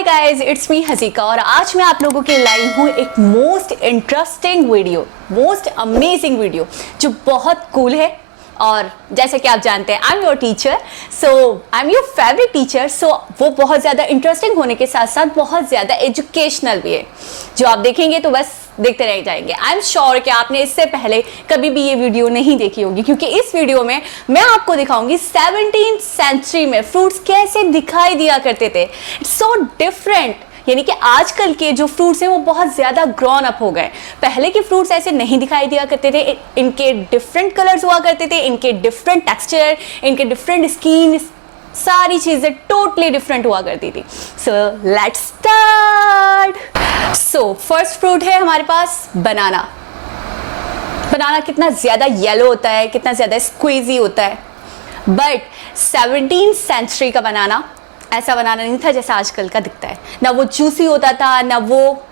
Hi guys, it's me हसीका और आज मैं आप लोगों के लिए लाई हूँ एक most interesting video, most amazing video जो बहुत कूल है। और जैसे कि आप जानते हैं, I am your teacher, so I am your favourite teacher. So वो बहुत ज़्यादा इंटरेस्टिंग होने के साथ साथ बहुत ज़्यादा एजुकेशनल भी है। जो आप देखेंगे तो बस देखते रह जाएंगे। आई एम श्योर कि आपने इससे पहले कभी भी ये वीडियो नहीं देखी होगी, क्योंकि इस वीडियो में मैं आपको दिखाऊंगी 17th सेंचुरी में फ्रूट्स कैसे दिखाई दिया करते थे। इट्स सो डिफरेंट, यानी कि आजकल के जो फ्रूट्स हैं वो बहुत ज़्यादा ग्रोन अप हो गए। पहले के फ्रूट्स ऐसे नहीं दिखाई दिया करते थे। इनके डिफरेंट कलर्स हुआ करते थे, इनके डिफरेंट टेक्सचर, इनके डिफरेंट स्किन, सारी चीज़ें टोटली डिफरेंट हुआ करती थी। So let's start. So first fruit है हमारे पास बनाना। बनाना कितना ज़्यादा येलो होता है, कितना ज़्यादा स्क्वीजी होता है। बट 17th सेंचुरी का बनाना ऐसा बनाना नहीं था जैसा आजकल का दिखता है। ना वो जूसी होता था, ना वो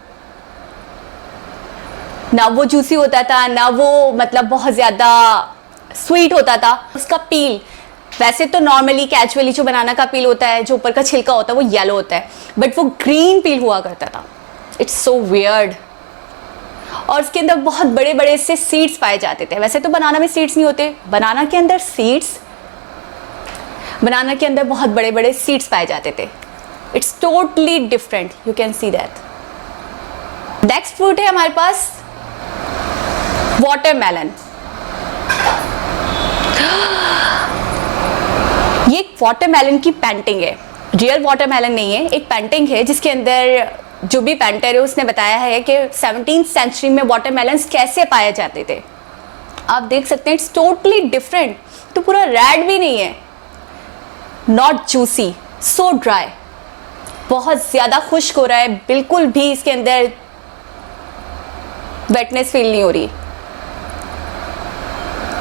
जूसी होता था, ना वो मतलब बहुत ज़्यादा स्वीट होता था। उसका पील, वैसे तो नॉर्मली कैजुअली जो बनाना का पील होता है, जो ऊपर का छिलका होता है वो येलो होता है, बट वो ग्रीन पील हुआ करता था। It's so weird. और उसके अंदर बहुत बड़े बड़े से सीड्स पाए जाते थे। वैसे तो बनाना में सीड्स नहीं होते, बनाना के अंदर बहुत बड़े बड़े सीड्स पाए जाते थे। It's totally different, you can see that. Next fruit है हमारे पास वाटरमेलन। ये एक वाटरमेलन की पेंटिंग है, रियल वाटरमेलन नहीं है, एक पेंटिंग है जिसके अंदर जो भी पेंटर है उसने बताया है कि 17th सेंचुरी में वाटरमेलन्स कैसे पाए जाते थे। आप देख सकते हैं, इट्स टोटली डिफरेंट। तो पूरा रेड भी नहीं है, नॉट जूसी, सो ड्राई, बहुत ज़्यादा खुश्क हो रहा है, बिल्कुल भी इसके अंदर वेटनेस फील नहीं हो रही।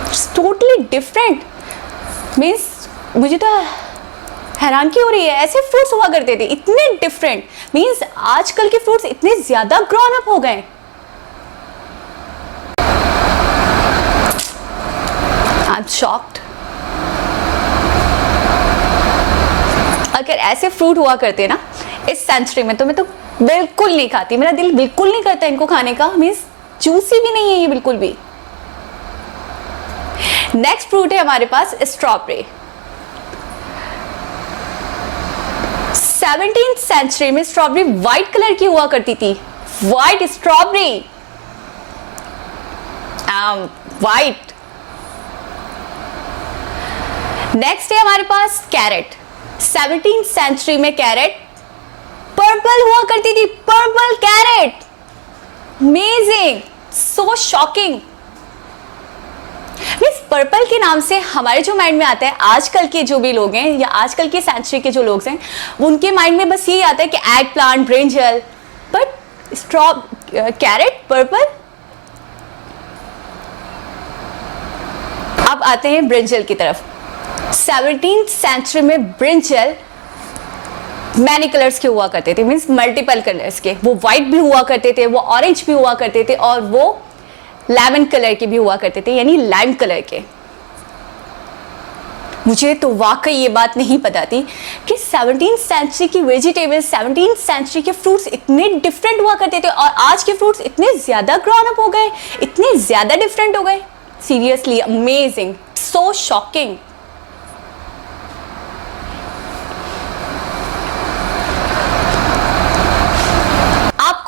It's totally different. मीन्स मुझे तो हैरानगी हो रही है, ऐसे फ्रूट्स हुआ करते थे इतने डिफरेंट। मीन्स आजकल के फ्रूट्स इतने ज़्यादा ग्रोन अप हो गए। आई एम शॉक्ड। अगर ऐसे फ्रूट हुआ करते ना इस सेंचुरी में तो मैं तो बिल्कुल नहीं खाती, मेरा दिल बिल्कुल नहीं करता इनको खाने का। मीन्स जूसी भी नहीं है ये बिल्कुल भी। नेक्स्ट फ्रूट है हमारे पास स्ट्रॉबेरी। 17th सेंचुरी में स्ट्रॉबेरी व्हाइट कलर की हुआ करती थी। White strawberry, white. नेक्स्ट है हमारे पास कैरेट। 17th सेंचुरी में कैरेट पर्पल हुआ करती थी। Purple carrot, amazing, so shocking. Means purple के नाम से हमारे जो माइंड में आता है, आजकल के जो भी लोग हैं या आजकल के सेंचुरी के जो लोग हैं, उनके माइंड में बस यही आता है कि eggplant, brinjal, but carrot purple. अब आते हैं ब्रिंजल की तरफ। 17th सेंचुरी में ब्रिंजल मैनी कलर्स के हुआ करते थे, मीन्स मल्टीपल कलर्स के। वो व्हाइट भी हुआ करते थे, वो ऑरेंज भी हुआ करते थे, और वो लेमन कलर के भी हुआ करते थे, यानी लाइम कलर के। मुझे तो वाकई ये बात नहीं पता थी कि 17th सेंचुरी की वेजिटेबल्स, 17th सेंचुरी के फ्रूट्स इतने डिफरेंट हुआ करते थे, और आज के फ्रूट्स इतने ज़्यादा ग्रोन अप हो गए, इतने ज़्यादा डिफरेंट हो गए। Seriously amazing, so shocking.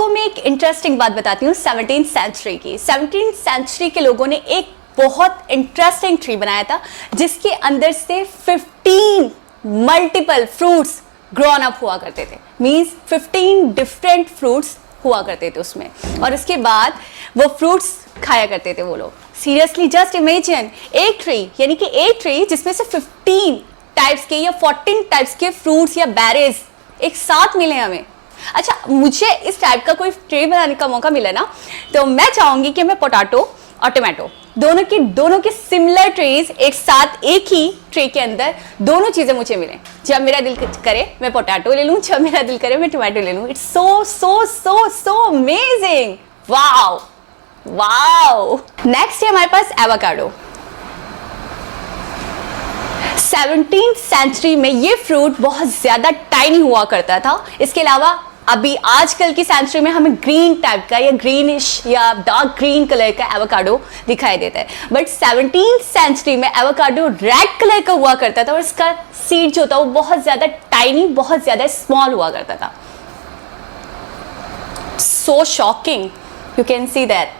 मैं एक इंटरेस्टिंग बात बताती हूँ 17th सेंचुरी की। 17th सेंचुरी के लोगों ने एक बहुत इंटरेस्टिंग ट्री बनाया था जिसके अंदर से 15 मल्टीपल फ्रूट्स ग्रोन अप हुआ करते थे। मींस 15 डिफरेंट फ्रूट्स हुआ करते थे उसमें, और उसके बाद वो फ्रूट्स खाया करते थे वो लोग। सीरियसली जस्ट इमेजिन, एक ट्री, यानी कि एक ट्री जिसमें से 15 टाइप्स के या 14 टाइप्स के फ्रूट्स या बेरीज एक साथ मिले हमें। अच्छा, मुझे इस टाइप का कोई ट्रे बनाने का मौका मिला ना, तो मैं चाहूंगी कि मैं पोटैटो और टोमेटो दोनों के सिमिलर ट्रेज एक साथ एक ही ट्रे के अंदर दोनों चीजें मुझे मिले। जब मेरा दिल करे मैं पोटैटो ले लूं, जब मेरा दिल करे मैं टोमेटो ले लूं। It's so so so so amazing, wow wow. Next है हमारे पास एवोकाडो। 17th सेंचुरी में ये फ्रूट बहुत ज़्यादा टाइनी हुआ करता था। इसके अलावा अभी आजकल की सेंचुरी में हमें ग्रीन टाइप का या ग्रीनिश या डार्क ग्रीन कलर का एवोकाडो दिखाई देता है, बट 17th सेंचुरी में एवोकाडो रेड कलर का हुआ करता था और इसका सीड जो था वो बहुत ज़्यादा टाइनी, बहुत ज़्यादा स्मॉल हुआ करता था। So shocking, you can see that.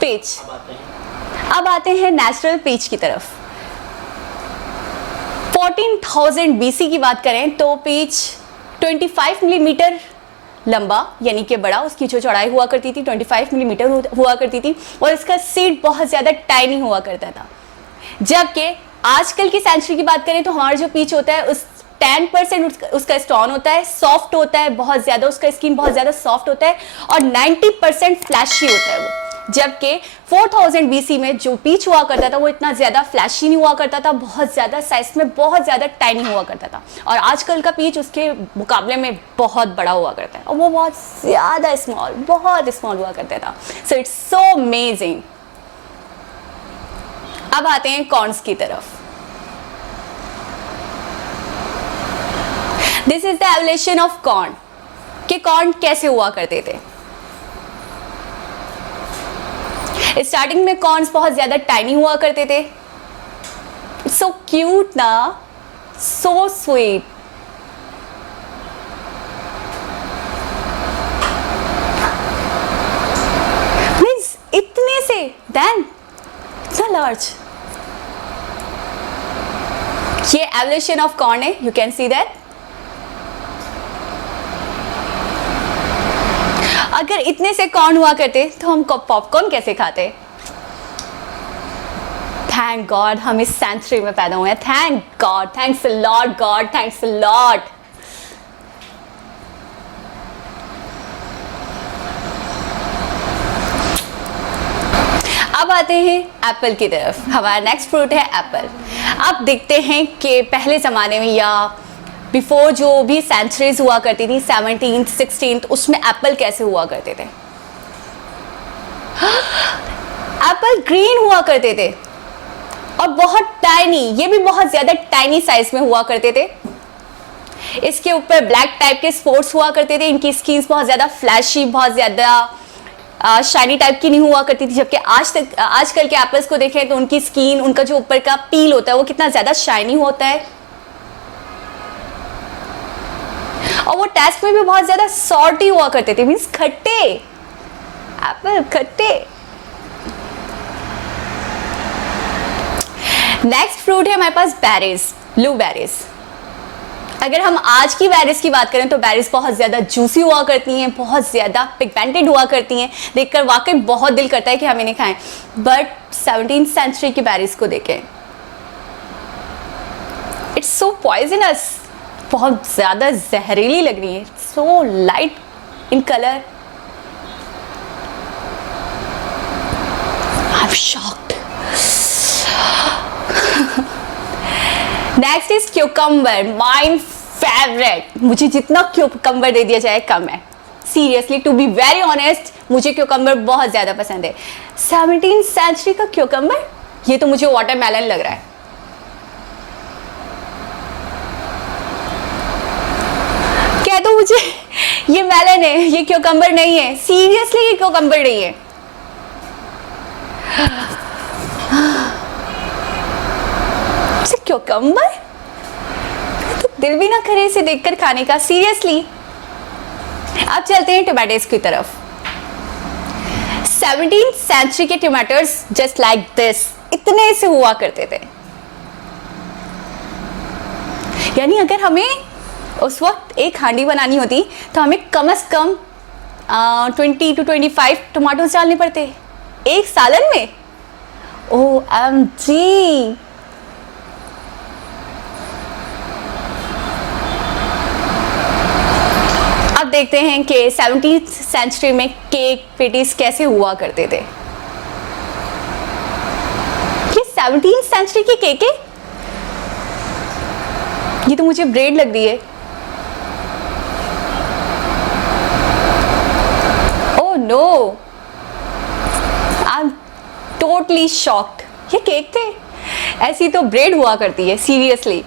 Peach, अब आते हैं नेचुरल पीच की तरफ। 14,000 BC की बात करें तो पीच 25 मिलीमीटर लंबा यानी कि बड़ा, उसकी जो चौड़ाई हुआ करती थी 25 मिलीमीटर हुआ करती थी और इसका सीड बहुत ज़्यादा टाइनी हुआ करता था। जबकि आजकल की सेंचुरी की बात करें तो हमारा जो पीच होता है उस 10% उसका स्टोन होता है, सॉफ्ट होता है बहुत ज़्यादा, उसका स्किन बहुत ज़्यादा सॉफ्ट होता है और 90% फ्लैशी होता है वो। जबकि 4000 BC में जो पीच हुआ करता था वो इतना ज़्यादा फ्लैशी नहीं हुआ करता था, बहुत ज़्यादा साइज में बहुत ज़्यादा टाइनी हुआ करता था और आजकल का पीच उसके मुकाबले में बहुत बड़ा हुआ करता है और वो बहुत ज़्यादा स्मॉल, बहुत स्मॉल हुआ करता था। So it's so amazing. अब आते हैं कॉर्न्स की तरफ। This is the evolution of corn, कि कॉर्न कैसे हुआ करते थे। स्टार्टिंग में कॉर्न्स बहुत ज्यादा टाइनी हुआ करते थे। सो क्यूट ना, सो स्वीट। मीन्स इतने से देन इतना लार्ज। ये एवोल्यूशन ऑफ कॉर्न है, यू कैन सी दैट। अगर इतने से कॉर्न हुआ करते तो हम पॉपकॉर्न कैसे खाते। थैंक गॉड हम इस सेंचुरी में पैदा हुए हैं। Thank God, thanks a lot God, thanks a lot. अब आते हैं एप्पल की तरफ। हमारा नेक्स्ट फ्रूट है एप्पल। अब देखते हैं कि पहले ज़माने में या बिफोर जो भी सेंचुरीज हुआ करती थी 17th 16th, उसमें एप्पल कैसे हुआ करते थे। एप्पल ग्रीन हुआ करते थे और बहुत टाइनी, ये भी बहुत ज़्यादा टाइनी साइज में हुआ करते थे। इसके ऊपर ब्लैक टाइप के स्पॉट्स हुआ करते थे। इनकी स्किन बहुत ज़्यादा फ्लैशी, बहुत ज़्यादा शाइनी टाइप की नहीं हुआ करती थी। जबकि आजकल के एप्पल्स को देखें तो उनकी स्किन, उनका जो ऊपर का पील होता है वो कितना ज़्यादा शाइनी होता है और वो टेस्ट में भी बहुत ज्यादा सॉल्टी हुआ करते थे, मीन्स खट्टे। एप्पल खट्टे। नेक्स्ट फ्रूट है हमारे पास बेरीज, ब्लूबेरीज। अगर हम आज की बेरीज की बात करें तो बेरीज बहुत ज्यादा जूसी हुआ करती हैं, बहुत ज्यादा पिगमेंटेड हुआ करती हैं। देखकर वाकई बहुत दिल करता है कि हम इन्हें खाएं। बट 17th सेंचुरी की बेरीज को देखें, इट्स सो पॉइजनस, बहुत ज़्यादा जहरीली लग रही है। So light in colour. I am shocked. Next is cucumber, my favourite. मुझे जितना क्यूकम्बर दे दिया जाए कम है। Seriously, to be very honest, मुझे क्यूकम्बर बहुत ज़्यादा पसंद है। 17th सेंचुरी का क्यूकम्बर, ये तो मुझे वाटरमेलन लग रहा है। तो मुझे ये मेलन है, ये क्यूकम्बर नहीं है। सीरियसली ये क्यूकम्बर नहीं है। क्यूकम्बर तो दिल भी ना करे इसे देखकर खाने का। सीरियसली। अब चलते हैं टोमेटोज की तरफ। 17th सेंचुरी के टोमेटोज जस्ट लाइक दिस, इतने से हुआ करते थे। यानी अगर हमें उस वक्त एक हांडी बनानी होती तो हमें कम से कम 20 to 25 टमाटोज डालने पड़ते एक सालन में। OMG। अब देखते हैं कि 17th सेंचुरी में केक पेटीज कैसे हुआ करते थे। ये 17th सेंचुरी की केक है। ये तो मुझे ब्रेड लग रही है। No, I am totally shocked, ये केक थे? ऐसी तो ब्रेड हुआ करती है, सीरियसली।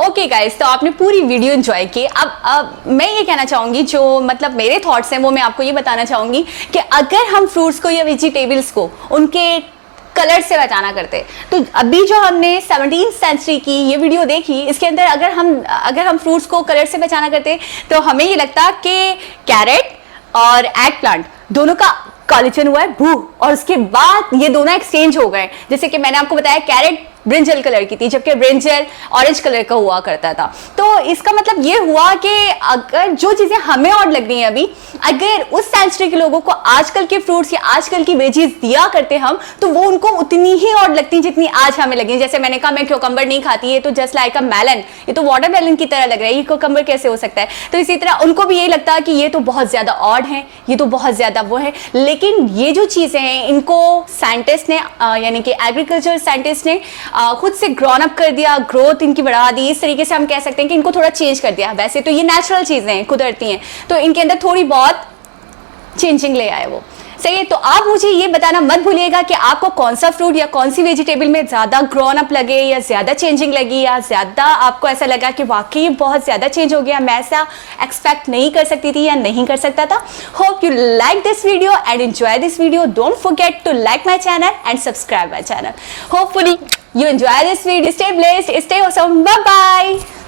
ओके गाइस, तो आपने पूरी वीडियो एंजॉय की। अब मैं ये कहना चाहूंगी, जो मतलब मेरे थॉट्स हैं वो मैं आपको ये बताना चाहूंगी कि अगर हम फ्रूट्स को या वेजिटेबल्स को उनके कलर से बचाना करते, तो अभी जो हमने 17th सेंचुरी की ये वीडियो देखी, इसके अंदर अगर हम फ्रूट्स को कलर से बचाना करते तो हमें ये लगता कि कैरेट और एग प्लांट दोनों का कॉलिजन हुआ है, भू, और उसके बाद ये दोनों एक्सचेंज हो गए। जैसे कि मैंने आपको बताया कैरेट ब्रिंजल कलर की थी, जबकि ब्रिंजल ऑरेंज कलर का हुआ करता था। तो इसका मतलब ये हुआ कि अगर जो चीजें हमें ऑड लग रही हैं अभी, अगर उस सेंचुरी के लोगों को आजकल के फ्रूट्स या आजकल की वेजीज दिया करते हम, तो वो उनको उतनी ही ऑड लगती जितनी आज हमें लगी। जैसे मैंने कहा मैं क्यूकम्बर नहीं खाती, ये तो जस्ट लाइक अ मेलन, ये तो वाटरमेलन की तरह लग रहा है, ये क्यूकम्बर कैसे हो सकता है? तो इसी तरह उनको भी यही लगता है कि ये तो बहुत ज्यादा ऑड है, ये तो बहुत ज्यादा वो है। लेकिन ये जो चीजें हैं इनको साइंटिस्ट ने यानी कि एग्रीकल्चर साइंटिस्ट ने खुद से ग्रोन अप कर दिया, ग्रोथ इनकी बढ़ा दी। इस तरीके से हम कह सकते हैं कि इनको थोड़ा चेंज कर दिया। वैसे तो ये नेचुरल चीजें हैं, कुदरती हैं, तो इनके अंदर थोड़ी बहुत चेंजिंग ले आए वो। सही है, तो आप मुझे ये बताना मत भूलिएगा कि आपको कौन सा फ्रूट या कौन सी वेजिटेबल में ज्यादा ग्रोन अप लगे, या ज्यादा चेंजिंग लगी, या ज्यादा आपको ऐसा लगा कि वाकई बहुत ज्यादा चेंज हो गया, मैं ऐसा एक्सपेक्ट नहीं कर सकती थी या नहीं कर सकता था। Hope you like this video and enjoy this video. Don't forget to like my channel and subscribe my channel. Hopefully you enjoy this video. Stay blessed, stay awesome. Bye bye.